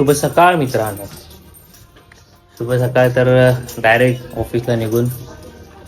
शुभ सकाळ मित्रांनो, शुभ सकाळ. तर डायरेक्ट ऑफिसला निघून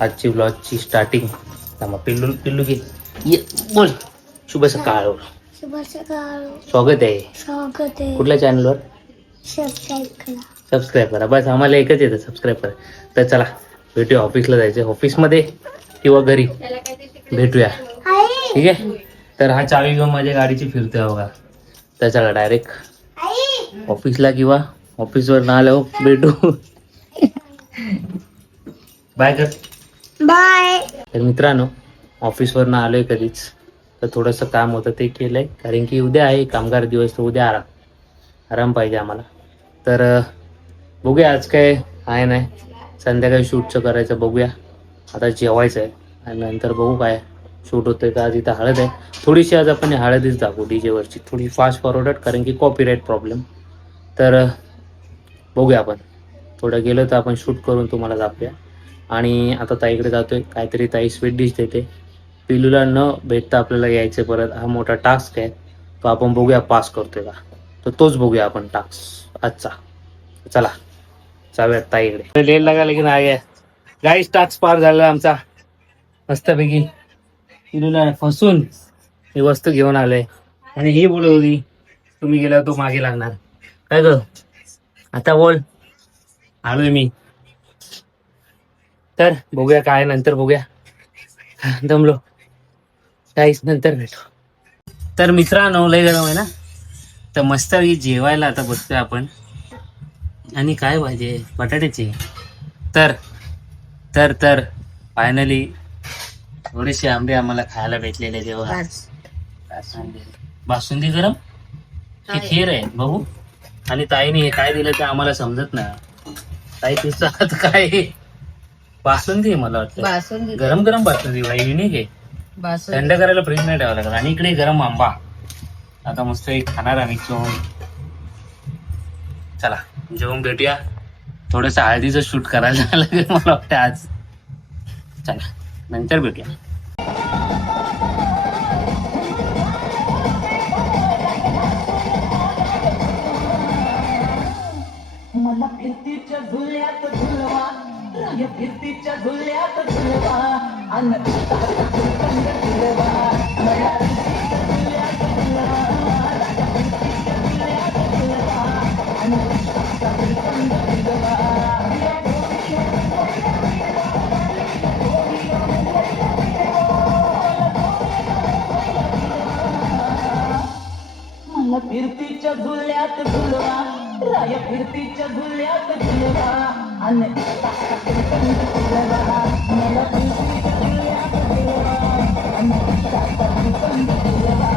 आजची ब्लॉगची स्टार्टिंग. पिल्लू पिल्लू घे बोल. शुभ सकाळ. शुभ सकाळ. स्वागत आहे. स्वागत आहे. कुठल्या चॅनलवर? सबस्क्राईब करा. सबस्क्राईब करा. बस आम्हाला एकच येतं, सबस्क्राईब करा. तर चला भेटूया. ऑफिसला जायचं, ऑफिसमध्ये किंवा घरी भेटूया, ठीक आहे. तर हा चावी घेऊन माझ्या गाडीची फिरतोय बघा. तर चला डायरेक्ट ऑफिसला किंवा ऑफिसवर ना आलो भेटू. बाय कर. बाय. तर मित्रांनो, ऑफिसवर ना आलोय कधीच, तर थोडंसं काम होतं ते केलंय. कारण की उद्या आहे कामगार दिवस, तर उद्या आराम पाहिजे आम्हाला. तर बघूया आज काय आहे नाही. संध्याकाळी शूटचं करायचं, बघूया. आता जेवायचं आहे आणि नंतर बघू काय शूट होतंय का. आज इथं हळद आहे थोडीशी. आज आपण हळदीच दाखवू डीजेवरची, थोडी फास्ट फॉरवर्ड, कारण की कॉपीराईट प्रॉब्लेम. तर बघूया, आपण थोडं गेलं तर आपण शूट करून तुम्हाला दाखवूया. आणि आता ताईकडे जातोय, काहीतरी ताई स्वीट डिश देते. पिलूला न भेटता आपल्याला यायचं परत, हा मोठा टास्क आहे. तो आपण बघूया पास करतोय का, तर तोच बघूया आपण टास्क आजचा. चला जाऊयात ताईकडे. लेट लगा लेकिन आ गया गाईस. टास्क पार झाला आमचा मस्तपैकी. पिलूला फसून ही वस्तू घेऊन आलोय आणि ही बोलत होती तुम्ही गेल्यावर तो मागे लागणार. काय ग आता बोल. आलोय मी. तर बघूया काय, नंतर बघूया. दमलो काहीच, नंतर भेटू. तर मित्रांनो, लय गरम आहे ना, तर मस्त जेवायला आता बसतोय आपण. आणि काय पाहिजे, बटाट्याची. तर तर तर फायनली थोडेसे आंबे आम्हाला खायला भेटलेले तेव्हा. बासुंदी गरम की खीर आहे बघू. आणि ताईने हे काय दिलं ते आम्हाला समजत नाही. ताई तुझं आता काय बासुंदी आहे मला वाटतं. गरम गरम बासुंदी भाई, युनिक आहे. थंड करायला फ्रीज नाही ठेवावं लागत. आणि इकडे गरम आंबा. आता मस्त खाणार आम्ही जेवून. चला जेवून भेटूया. थोडस हळदीचं शूट करायला लागेल मला वाटतं आज. चला नंतर भेटूया. मला फिरतीच्या झुल्यात झुलवा, फिरतीच्या झुल्यात झुलवा, अन्न झुलवा. मला फिरतीच्या झुल्यात झुलवा, फिरतीच्या झुल्यात झुलवा, अन्न झुलवा. मला फिरतीच्या झुल्यात झुलवा, फिरतीच्या झुल्यात झुलवा, अन्न झुलवा. मला फिरतीच्या झुल्यात झुलवा, अन्न झुलवा.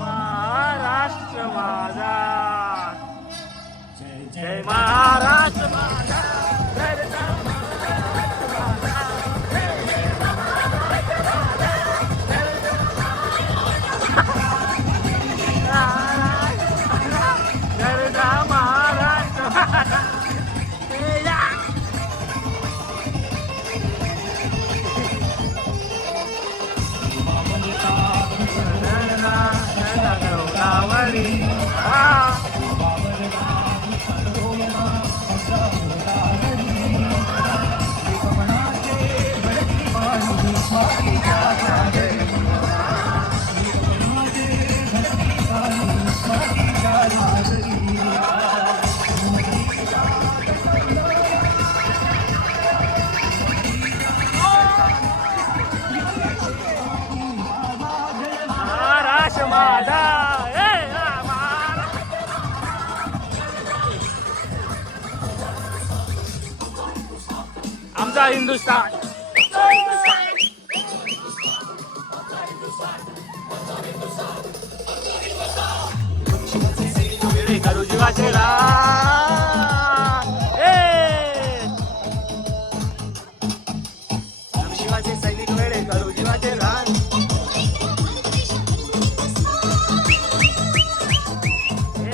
महाराष्ट्र माझा आमचा हिंदुस्थान. करू जीवाचे रान. शिवाचे सैनिक वेळे करू जीवाचे रान.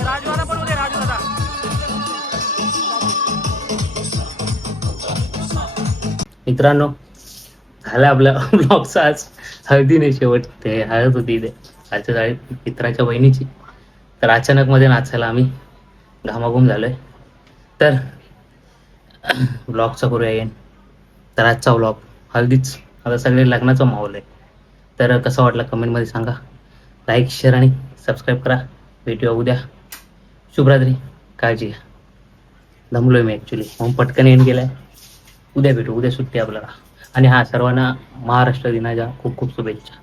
राजवाडा पण होते राजवाडा. मित्रांनो झालं आपल्या ब्लॉगचा आज हळदी नाही शेवट ते हळद होती इथे आजच्या मित्राच्या बहिणीची. तर अचानक मध्ये नाचायला आम्ही घामाघूम झालोय. तर ब्लॉगचा करूया येईन. तर आजचा ब्लॉग हळदीच आता सगळे लग्नाचा माहोल आहे. तर कसा वाटला कमेंटमध्ये सांगा. लाईक शेअर आणि सबस्क्राईब करा. भेटूया उद्या. शुभरात्री. काळजी घ्या. दमलोय मी ॲक्च्युली म्हणून पटकन येऊन गेलाय. उद्या भेटू. उद्या सुट्टी आपल्याला. आणि हा सर्वांना महाराष्ट्र दिनाच्या खूप खूप शुभेच्छा.